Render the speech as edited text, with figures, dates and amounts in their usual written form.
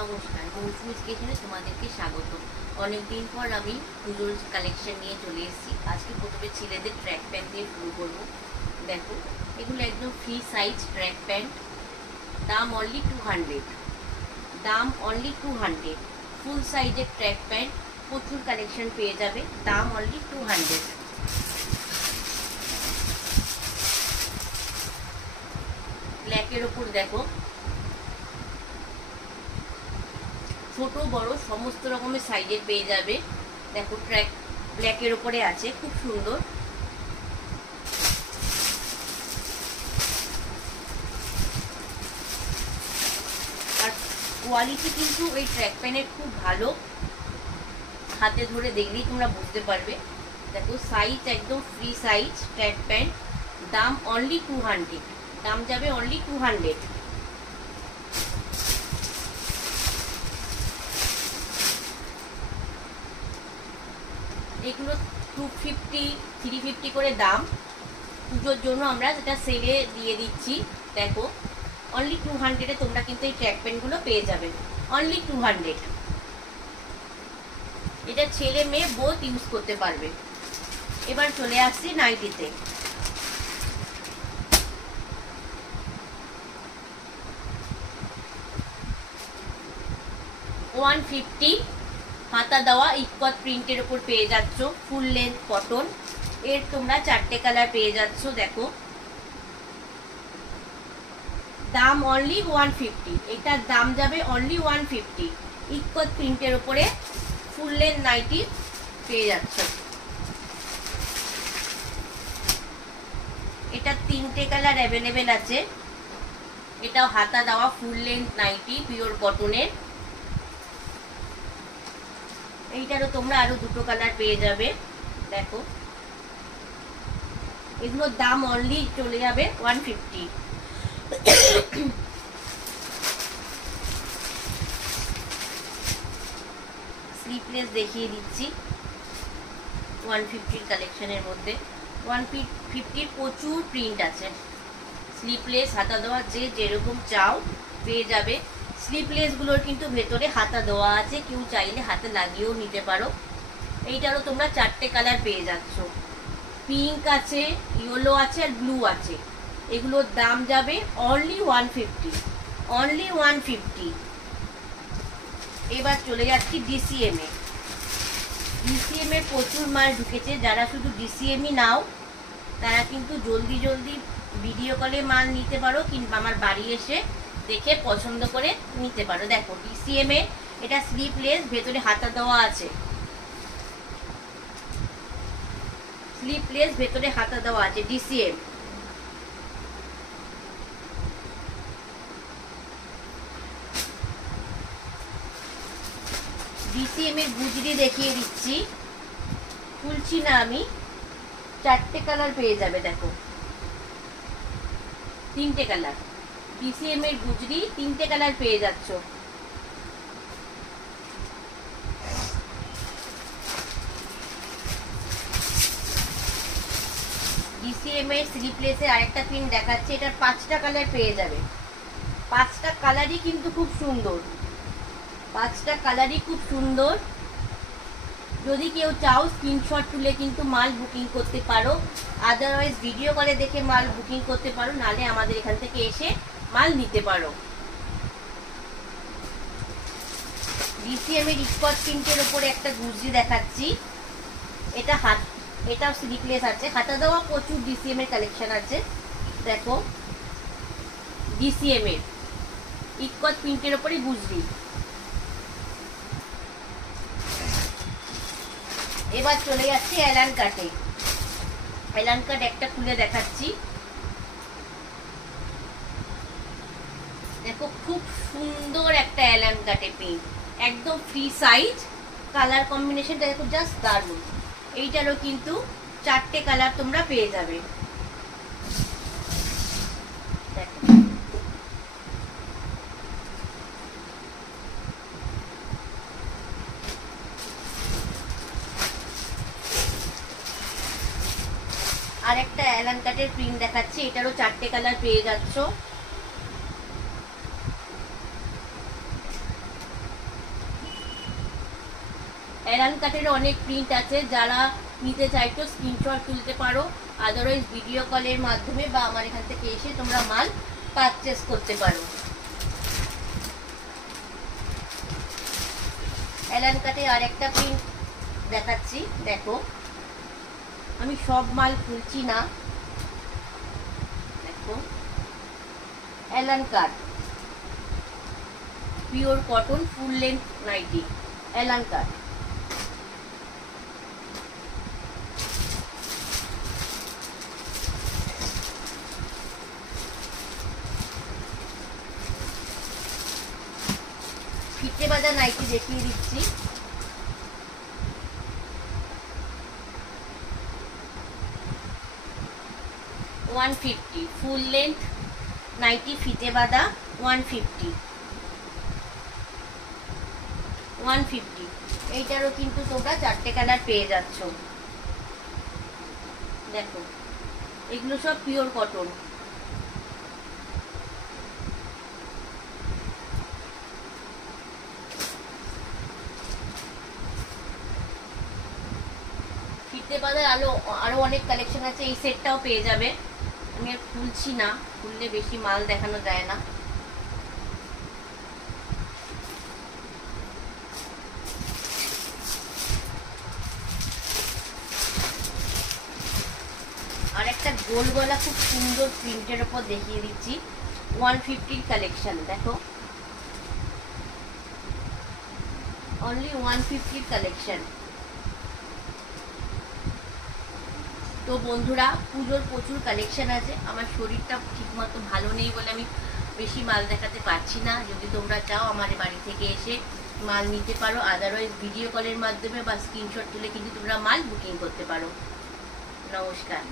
নমস্কার, মৌসুমী কিচেনে তোমাদেরকে স্বাগত। অনেকদিন পর আমি পুজোর কালেকশন নিয়ে চলে এসেছি। আজকে প্রথমে ছেলেদের ট্র্যাক প্যান্ট দিয়ে শুরু করবো। দেখো, এগুলো একদম ফ্রি সাইজ ট্র্যাক প্যান্ট, দাম অনলি 200, দাম অনলি 200। ফুল সাইজের ট্র্যাক প্যান্ট, প্রচুর কালেকশন পেয়ে যাবে, দাম অনলি 200। ব্ল্যাকের ওপর দেখো, ছোট বড় সমস্ত রকমের সাইজের পেয়ে যাবে। দেখো ট্র্যাক ব্ল্যাকের ওপরে আছে, খুব সুন্দর। আর কোয়ালিটি কিন্তু এই ট্র্যাক প্যান্টের খুব ভালো, হাতে ধরে দেখলেই তোমরা বুঝতে পারবে। দেখো সাইজ একদম ফ্রি সাইজ ট্র্যাক প্যান্ট, দাম অনলি 200, দাম যাবে অনলি 200। এগুলো 250, 350 করে দাম। পুজোর জন্য আমরা যেটা সেলে দিয়ে দিচ্ছি। দেখো অনলি 200-এ তোমরা কিন্তু এই ট্র্যাক প্যান্টগুলো পেয়ে যাবে, অনলি 200। এটা ছেলে মেয়ে বোথ ইউজ করতে পারবে। এবার চলে আসছি নাইটিতে। $150 হাতা দেওয়া ইকত প্রিন্টের উপর পেয়ে যাচ্ছ, ফুল লেন্থ কটন। এর তোমরা 4টে কালার পেয়ে যাচ্ছ। দেখো দাম অনলি 150, এটার দাম যাবে অনলি 150। ইকত প্রিন্টের উপরে ফুল লেন্থ নাইটি পেয়ে যাচ্ছ। এটা 3টে কালার অ্যাভেলেবেল আছে। এটাও হাতা দেওয়া ফুল লেন্থ নাইটি, পিওর কটনের। এইটারও তোমরা আরো 2টো কালার পেয়ে যাবে। দেখো এগুলোর দাম অনলি চলে যাবে 150। স্লিপলেস দেখিয়ে দিচ্ছি 150 কালেকশনের মধ্যে। 150 প্রচুর প্রিন্ট আছে। স্লিপলেস হাতা দেওয়া, যে যেরকম চাও পেয়ে যাবে। স্লিপলেস গুলোর কিন্তু ভেতরে হাতা দেওয়া আছে, কেউ চাইলে হাতে লাগিয়েও নিতে পারো। এইটারও তোমরা 4টে কালার পেয়ে যাচ্ছ। পিঙ্ক আছে, ইয়েলো আছে আর ব্লু আছে। এগুলোর দাম যাবে অনলি 150, অনলি 150। এবার চলে যাচ্ছি ডিসিএম এ। ডিসিএম এর প্রচুর মাল ঢুকেছে। যারা শুধু ডিসিএমই নাও তারা কিন্তু জলদি জলদি ভিডিও কলে মাল নিতে পারো, কিংবা আমার বাড়ি এসে দেখে পছন্দ করে নিতে পারো। দেখো ডিসিএম এ এটা স্লিপলেস, ভেতরে হাতা দেওয়া আছে। স্লিপলেস, ভেতরে হাতা দেওয়া আছে ডিসিএম। ডিসিএম এর গুজরি দেখিয়ে দিচ্ছি, খুলছি না আমি। 4টে কালার পেয়ে যাবে। দেখো 3টে কালার ডিসিএম এর গুজরি, 3টে কালার পেয়ে যাচ্ছ। ডিসিএম এর স্লিপলেসে আরেকটা প্রিন্ট দেখাচ্ছে, এটার 5টা কালার পেয়ে যাবে। 5টা কালারই কিন্তু খুব সুন্দর, 5টা কালারই খুব সুন্দর। যদি কেউ চাও স্ক্রিনশট তুলে কিন্তু মাল বুকিং করতে পারো, আদারওয়াইজ ভিডিও কলে দেখে মাল বুকিং করতে পারো, নালে আমাদের এখান থেকে এসে মাল নিতে পারো। ডিসিএম এর ইকত প্রিন্টের উপরে একটা গুজরি দেখাচ্ছি। এটাও স্লিপলেস আছে, হাতা দেওয়া প্রচুর ডিসিএম এর কালেকশন আছে। দেখো ডিসিএম এর ইকত প্রিন্টের উপরে গুজরি। এবার চলে যাচ্ছি অ্যালান কাটে। অ্যালান কাট একটা খুলে দেখাচ্ছি। দেখো খুব সুন্দর একটা অ্যালান কাটে প্রিন্ট, একদম ফ্রি সাইজ। কালার কম্বিনেশনটা দেখো জাস্ট দারুণ। এইটারও কিন্তু 4টে কালার তোমরা পেয়ে যাবে। দেখো আরেকটা অ্যালান কাটের প্রিন্ট দেখাচ্ছি, এটারও 4টে কালার পেয়ে যাচ্ছ। অ্যালান কাটের অনেক প্রিন্ট আছে, যারা নিতে চাইছো স্ক্রিনশট তুলতে পারো, আদারওয়াইজ ভিডিও কলের মাধ্যমে বা আমার এখান থেকে এসে তোমরা মাল পারচেস করতে পারো। অ্যালান কাটে আর একটা প্রিন্ট দেখাচ্ছি, দেখো আমি সব মাল খুলছি না, দেখো A line cut pure cotton full length nightie, A line cut. ফিতে বাঁধা নাইটি দেখিয়ে দিচ্ছি, $150 ফুল লেন্থ নাইটি ফিতে বাঁধা, 150 এইটারও কিন্তু তোমরা 4টে কালার পেয়ে যাচ্ছ। দেখো এগুলো সব পিওর কটন। ফিতে বাঁধার আরো অনেক কালেকশন আছে, এই সেটটাও পেয়ে যাবে। আমি আর খুলছি না, খুললে বেশি মাল দেখানো যায় না। আর একটা গোল গলা খুব সুন্দর প্রিন্টের উপর দেখিয়ে দিচ্ছি, 150 কালেকশন। দেখো অনলি 150 কালেকশন। তো বন্ধুরা পুজোর প্রচুর কালেকশন আছে, আমার শরীরটা ঠিকমতো ভালো নেই বলে আমি বেশি মাল দেখাতে পারছি না। যদি তোমরা চাও আমার বাড়ি থেকে এসে মাল নিতে পারো, আদারওয়াইজ ভিডিও কলের মাধ্যমে বা স্ক্রিনশট তুলে কিন্তু তোমরা মাল বুকিং করতে পারো। নমস্কার।